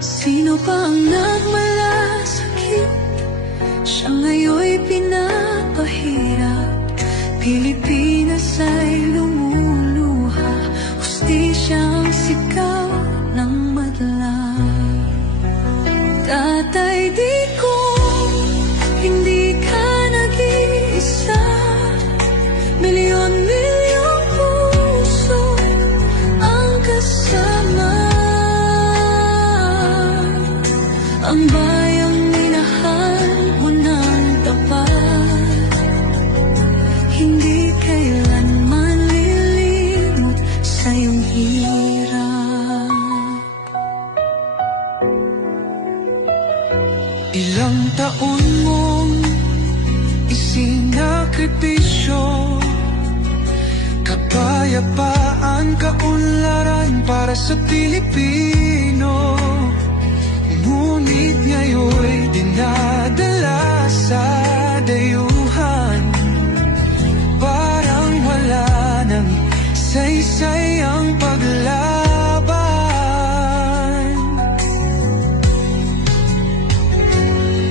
Sino pa ang nagmalasakit? Siya ngayon'y pinapahirap. Pilipinas ay lumuluha, hustisyang sigaw ng madlang. Tatay, di ko hindi ka nag-iisa. Milyon-milyong puso ang kasama. Ang bayang minahal mo ng tapat, hindi kailanman lilimot sa iyong hirap. Ilang taon mong isinakripisyo, kapayapaan, kaunlaran para sa Pilipino. Ngunit ngayon'y dinadala sa dayuhan, parang wala nang saysay ang paglaban.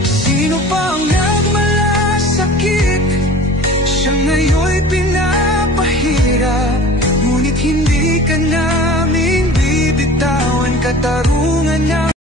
Sino pa ang nagmalasakit? Siya ngayon'y pinapahirap. Ngunit hindi ka namin bibitawan, katarungan na